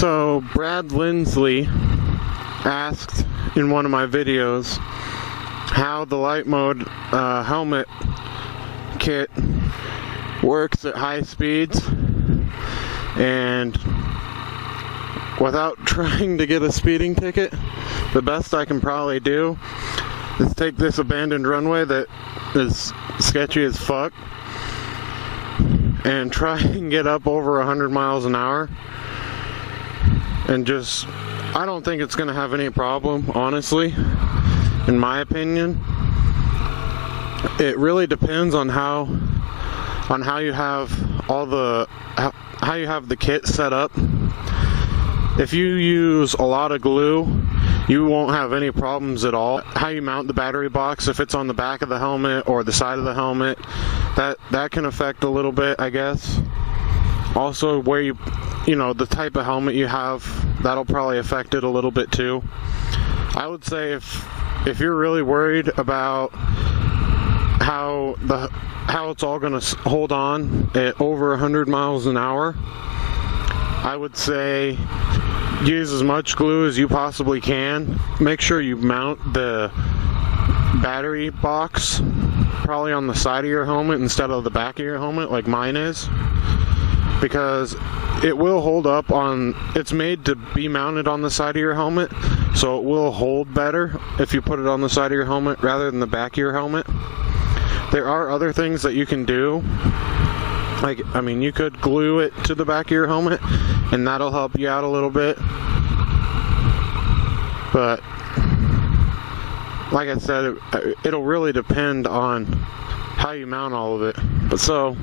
So Brad Lindsley asked in one of my videos how the Lightmode helmet kit works at high speeds, and without trying to get a speeding ticket, the best I can probably do is take this abandoned runway that is sketchy as fuck and try and get up over 100 miles an hour, and just, I don't think it's gonna have any problem, honestly, in my opinion. It really depends on how you have how you have the kit set up. If you use a lot of glue, you won't have any problems at all. How you mount the battery box, if it's on the back of the helmet or the side of the helmet, that can affect a little bit, I guess. Also, where you know, the type of helmet you have, that'll probably affect it a little bit too. I would say if you're really worried about how it's all going to hold on at over 100 miles an hour, I would say use as much glue as you possibly can. Make sure you mount the battery box probably on the side of your helmet instead of the back of your helmet like mine is, because it will hold up on, it's made to be mounted on the side of your helmet, so it will hold better if you put it on the side of your helmet rather than the back of your helmet. There are other things that you can do, like, I mean, you could glue it to the back of your helmet and that'll help you out a little bit, but like I said, it'll really depend on how you mount all of it. But so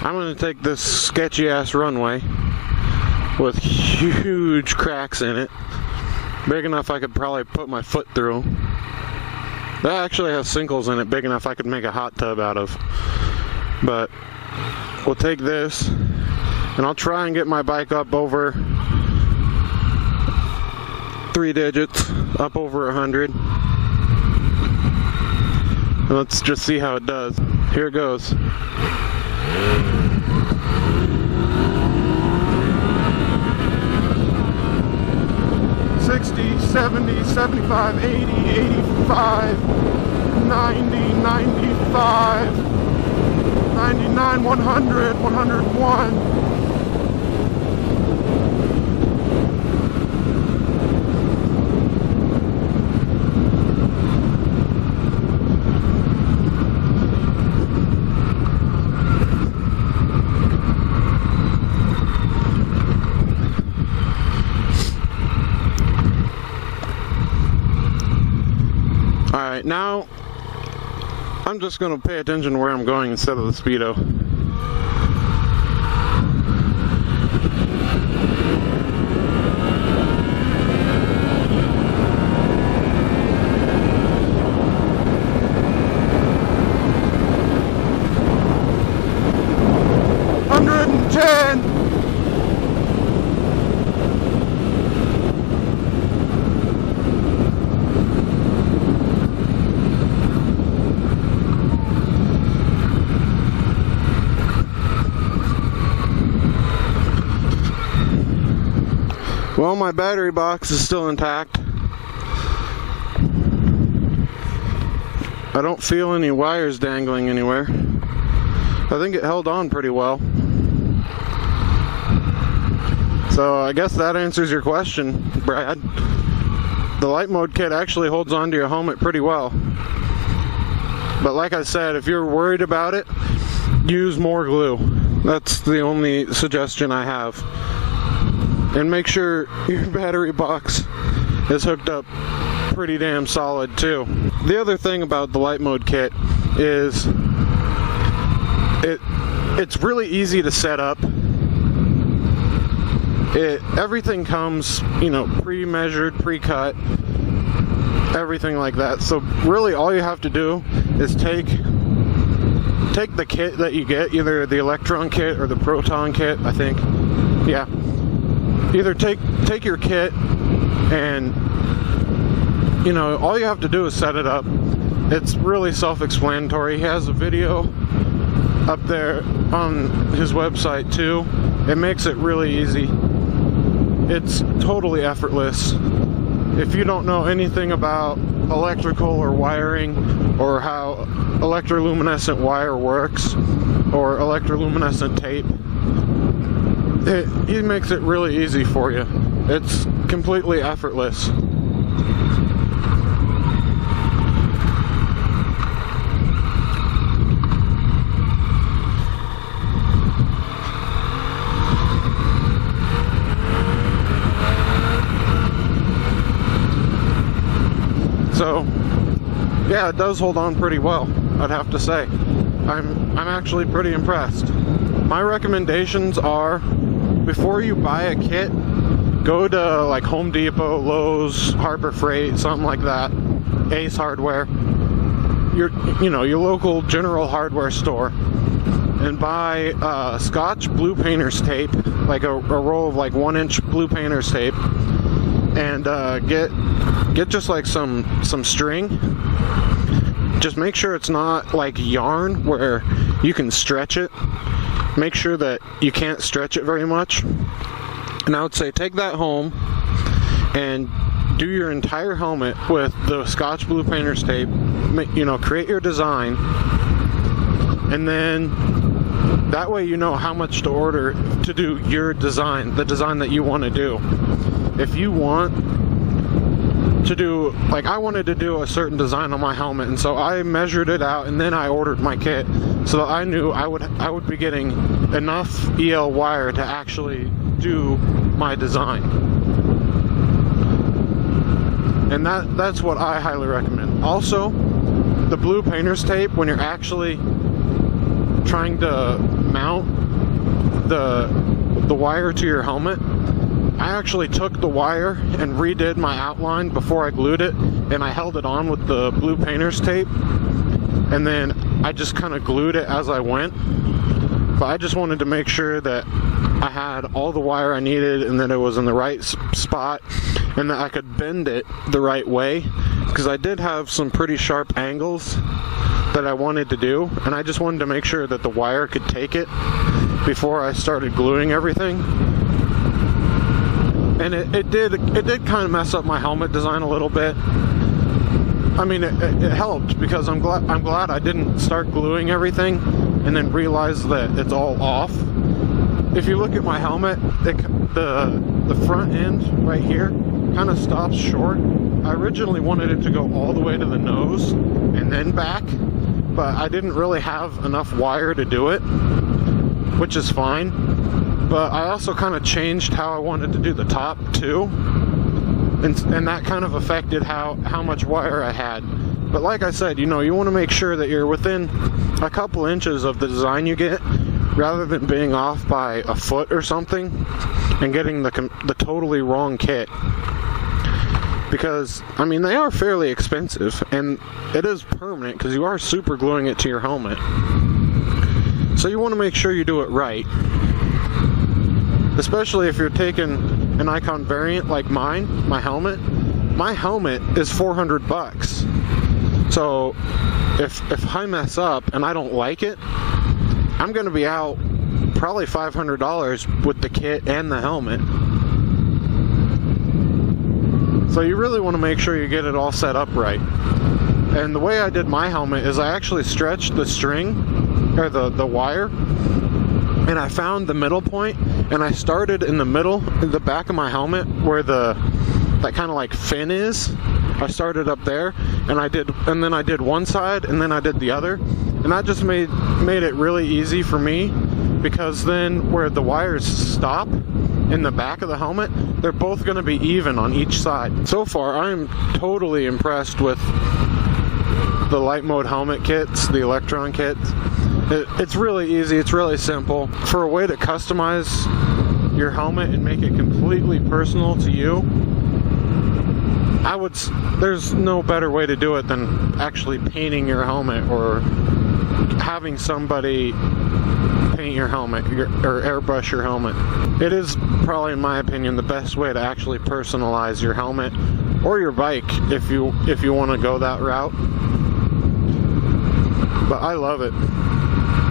I'm going to take this sketchy ass runway with huge cracks in it, big enough I could probably put my foot through. That actually has sinkholes in it big enough I could make a hot tub out of. But we'll take this and I'll try and get my bike up over 3 digits, up over 100. And let's just see how it does. Here it goes. $60, $70, $75, $80, $85, $90, $95, $99, $100, $101. Alright, now I'm just going to pay attention to where I'm going instead of the speedo. Well, my battery box is still intact. I don't feel any wires dangling anywhere. I think it held on pretty well. So I guess that answers your question, Brad. The Lightmode kit actually holds on to your helmet pretty well. But like I said, if you're worried about it, use more glue. That's the only suggestion I have. And make sure your battery box is hooked up pretty damn solid too. The other thing about the Lightmode kit is it's really easy to set up. Everything comes, you know, pre-measured, pre-cut, everything like that. So really all you have to do is take the kit that you get, either the electron kit or the proton kit, I think. Yeah. Either take your kit and, you know, all you have to do is set it up. It's really self-explanatory. He has a video up there on his website too. It makes it really easy. it's totally effortless. If you don't know anything about electrical or wiring, or how electroluminescent wire works, or electroluminescent tape, he makes it really easy for you. It's completely effortless. So, yeah, it does hold on pretty well, I'd have to say. I'm actually pretty impressed. My recommendations are, before you buy a kit, go to like Home Depot, Lowe's, Harbor Freight, something like that, Ace Hardware, your local general hardware store, and buy Scotch blue painter's tape, like a roll of like 1-inch blue painter's tape, and get just like some string. Just make sure it's not like yarn where you can stretch it. Make sure that you can't stretch it very much. And I would say take that home and do your entire helmet with the Scotch blue painter's tape. Create your design, and then that way you know how much to order to do your design, the design that you want to do. If you want to do, like I wanted to do a certain design on my helmet, and so I measured it out and then I ordered my kit so that I knew I would be getting enough EL wire to actually do my design. And that's what I highly recommend. Also, the blue painter's tape, when you're actually trying to mount the wire to your helmet, I actually took the wire and redid my outline before I glued it, and I held it on with the blue painter's tape, and then I just kind of glued it as I went. But I just wanted to make sure that I had all the wire I needed and that it was in the right spot and that I could bend it the right way, because I did have some pretty sharp angles that I wanted to do, and I just wanted to make sure that the wire could take it before I started gluing everything. And it did kind of mess up my helmet design a little bit. I mean, it helped, because I'm glad I didn't start gluing everything and then realize that it's all off. If you look at my helmet, the front end right here kind of stops short. I originally wanted it to go all the way to the nose and then back, but I didn't really have enough wire to do it, which is fine. But I also kind of changed how I wanted to do the top too, and that kind of affected how much wire I had. But like I said, you want to make sure that you're within a couple inches of the design you get, rather than being off by a foot or something and getting the totally wrong kit. Because, I mean, they are fairly expensive, and it is permanent because you are super gluing it to your helmet. So you want to make sure you do it right. Especially if you're taking an Icon variant like mine, my helmet is $400. So if I mess up and I don't like it, I'm going to be out probably $500 with the kit and the helmet. So you really want to make sure you get it all set up right. And the way I did my helmet is I actually stretched the string, or the wire, and I found the middle point, and I started in the middle, in the back of my helmet, where that kind of like fin is. I started up there, and then I did one side, and then I did the other, and that just made it really easy for me, because then where the wires stop in the back of the helmet, they're both going to be even on each side. So far, I'm totally impressed with the Lightmode helmet kits, the electron kits. It's really easy, it's really simple. For a way to customize your helmet and make it completely personal to you, there's no better way to do it than actually painting your helmet, or having somebody paint your helmet or airbrush your helmet. It is probably, in my opinion, the best way to actually personalize your helmet or your bike if you want to go that route. But I love it,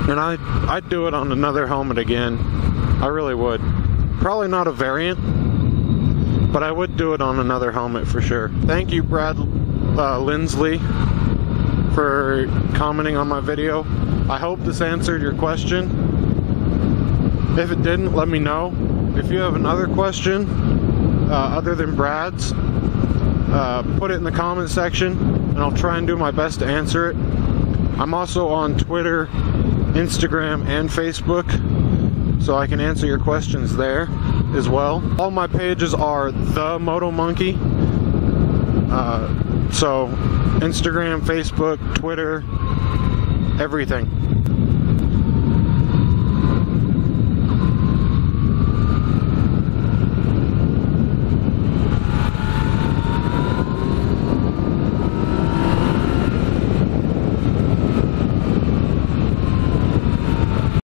and I'd do it on another helmet again. I really would. Probably not a variant, but I would do it on another helmet for sure. Thank you, Brad Lindsley, for commenting on my video. I hope this answered your question. If it didn't, let me know. If you have another question other than Brad's, put it in the comment section and I'll try and do my best to answer it. I'm also on Twitter, Instagram, and Facebook, so I can answer your questions there as well. All my pages are The Moto Monkey. So Instagram, Facebook, Twitter, everything.